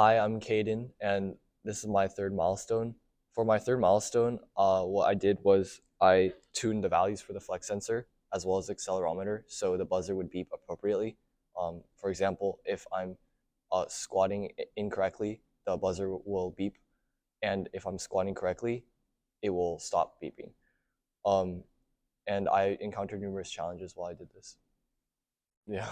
Hi, I'm Caden, and this is my third milestone. For my third milestone, what I did was I tuned the values for the flex sensor as well as the accelerometer so the buzzer would beep appropriately. For example, if I'm squatting incorrectly, the buzzer will beep, and if I'm squatting correctly, it will stop beeping. Um, and I encountered numerous challenges while I did this. Yeah.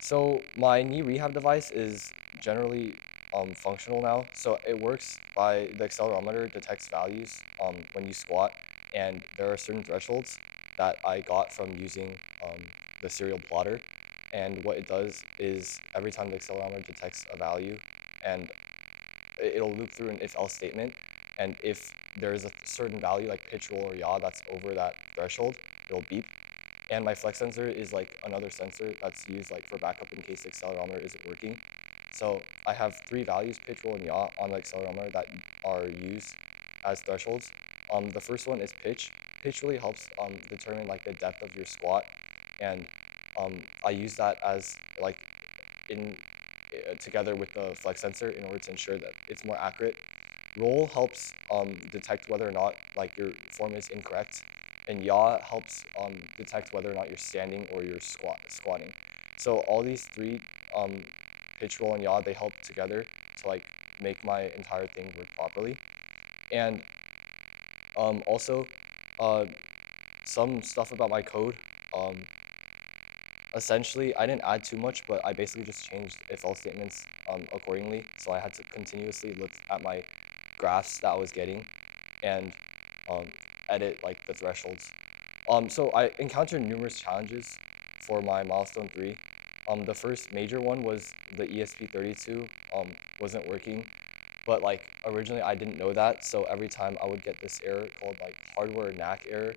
So my knee rehab device is generally functional now. So it works by the accelerometer detects values when you squat, and there are certain thresholds that I got from using the serial plotter. And what it does is every time the accelerometer detects a value, and it'll loop through an if-else statement, and if there's a certain value like pitch, roll, or yaw that's over that threshold, it'll beep. And my flex sensor is like another sensor that's used like for backup in case the accelerometer isn't working. So I have three values, pitch, roll, and yaw, on the accelerometer that are used as thresholds. The first one is pitch. Pitch really helps determine like the depth of your squat, and I use that as like in together with the flex sensor in order to ensure that it's more accurate. Roll helps detect whether or not like your form is incorrect, and yaw helps detect whether or not you're standing or you're squatting. So all these three, pitch, roll, and yaw, they help together to like make my entire thing work properly. And also, uh, some stuff about my code. Um, Essentially, I didn't add too much, but I basically just changed if-else statements accordingly. So I had to continuously look at my graphs that I was getting and um, edit like the thresholds. So I encountered numerous challenges for my milestone 3. The first major one was the ESP32 wasn't working, but like originally I didn't know that. So every time I would get this error called like hardware knack error,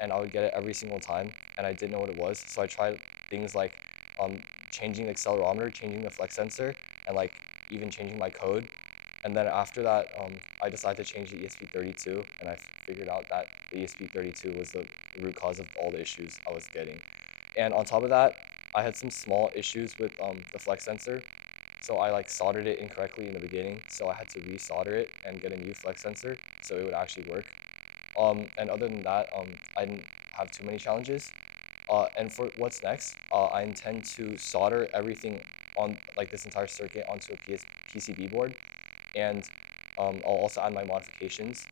and I would get it every single time, and I didn't know what it was. So I tried things like changing the accelerometer, changing the flex sensor, and like even changing my code. And then after that, I decided to change the ESP32, and I figured out that the ESP32 was the root cause of all the issues I was getting. And on top of that, I had some small issues with the flex sensor. So I like soldered it incorrectly in the beginning, so I had to resolder it and get a new flex sensor so it would actually work. And other than that, I didn't have too many challenges. And for what's next, I intend to solder everything on like this entire circuit onto a PCB board, and I'll also add my modifications.